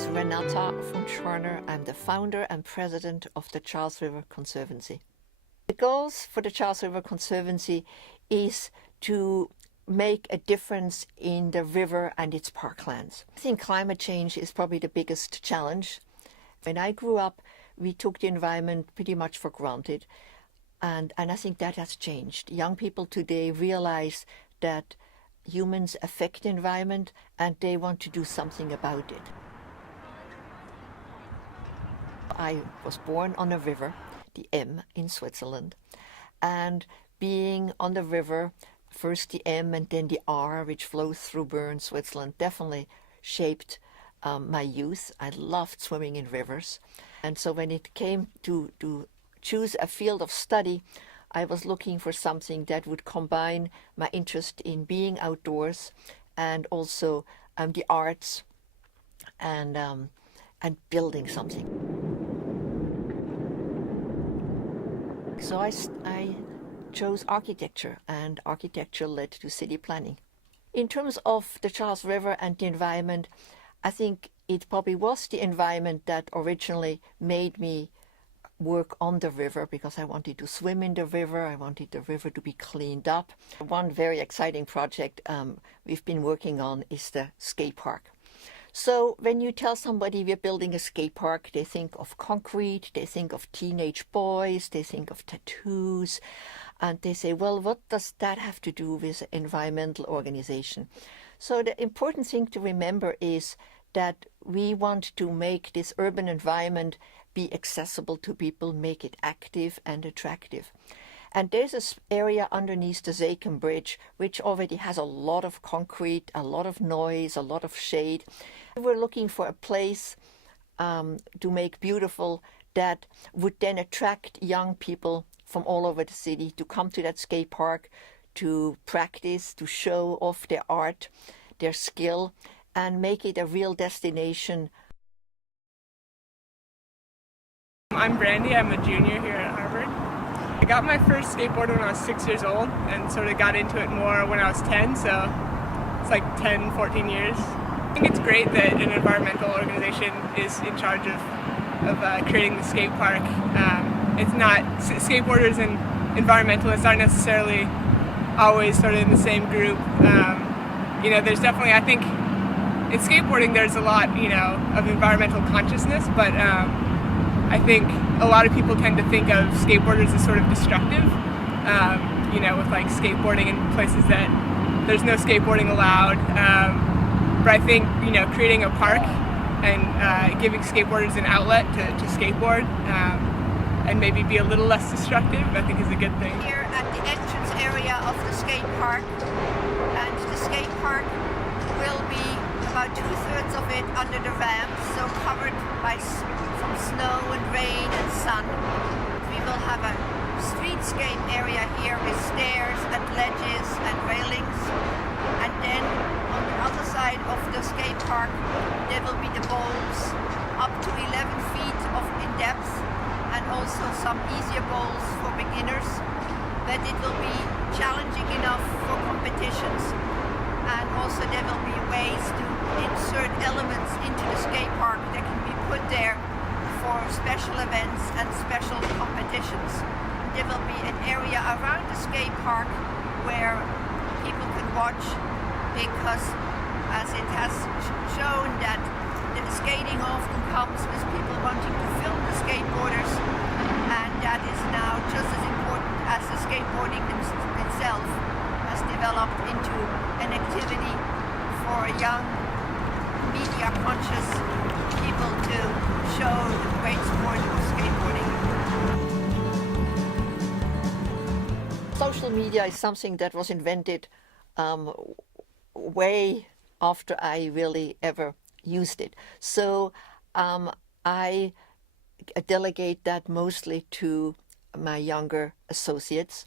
is Renata von Schorner. I'm the founder and president of the Charles River Conservancy. The goals for the Charles River Conservancy is to make a difference in the river and its parklands. I think climate change is probably the biggest challenge. When I grew up, we took the environment pretty much for granted, and I think that has changed. Young people today realize that humans affect the environment and they want to do something about it. I was born on a river, the M in Switzerland, and being on the river, first the M and then the R, which flows through Bern, Switzerland, definitely shaped my youth. I loved swimming in rivers. And so when it came to choose a field of study, I was looking for something that would combine my interest in being outdoors and also the arts and building something. So I chose architecture, and architecture led to city planning. In terms of the Charles River and the environment, I think it probably was the environment that originally made me work on the river, because I wanted to swim in the river. I wanted the river to be cleaned up. One very exciting project we've been working on is the skate park. So when you tell somebody we're building a skate park, they think of concrete, they think of teenage boys, they think of tattoos, and they say, well, what does that have to do with environmental organization? So the important thing to remember is that we want to make this urban environment be accessible to people, make it active and attractive. And there's this area underneath the Zaken Bridge, which already has a lot of concrete, a lot of noise, a lot of shade. We're looking for a place to make beautiful that would then attract young people from all over the city to come to that skate park, to practice, to show off their art, their skill, and make it a real destination. I'm Brandy. I'm a junior here at Harvard. I got my first skateboard when I was 6 years old and sort of got into it more when I was 10, so it's like 10, 14 years. I think it's great that an environmental organization is in charge of creating the skate park. It's not, skateboarders and environmentalists aren't necessarily always sort of in the same group. There's definitely, I think, in skateboarding there's a lot, of environmental consciousness, but I think a lot of people tend to think of skateboarders as sort of destructive, with like skateboarding in places that there's no skateboarding allowed. But I think, creating a park and giving skateboarders an outlet to skateboard and maybe be a little less destructive, I think is a good thing. Here at the entrance area of the skate park, and the skate park will be about 2/3 of it under the ramp, so covered by from snow and rain and sun. We will have a streetscape area here with stairs and ledges and railings, and then on the other side of the skate park there will be the bowls up to 11 feet in depth, and also some easier bowls for beginners, but it will be challenging enough for competitions. And also there will be ways to insert elements into the skate park that can be put there for special events and special competitions. There will be an area around the skate park where people can watch, because as it has shown that the skating often comes with people wanting to film the skateboarders, and that is now just as important as the skateboarding itself has developed into an activity for young media-conscious people to show the great sport of skateboarding. Social media is something that was invented way after I really ever used it. So I delegate that mostly to my younger associates.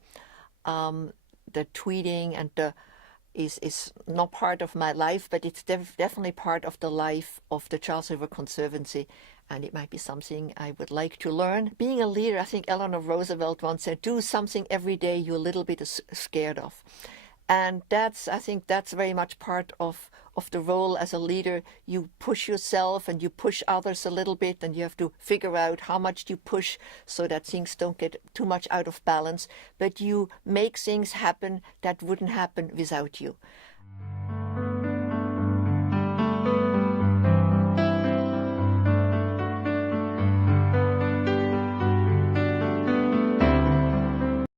The tweeting and is not part of my life, but it's definitely part of the life of the Charles River Conservancy, and it might be something I would like to learn. Being a leader, I think Eleanor Roosevelt once said, do something every day you're a little bit scared of. And I think that's very much part of the role as a leader. You push yourself and you push others a little bit, and you have to figure out how much you push so that things don't get too much out of balance. But you make things happen that wouldn't happen without you.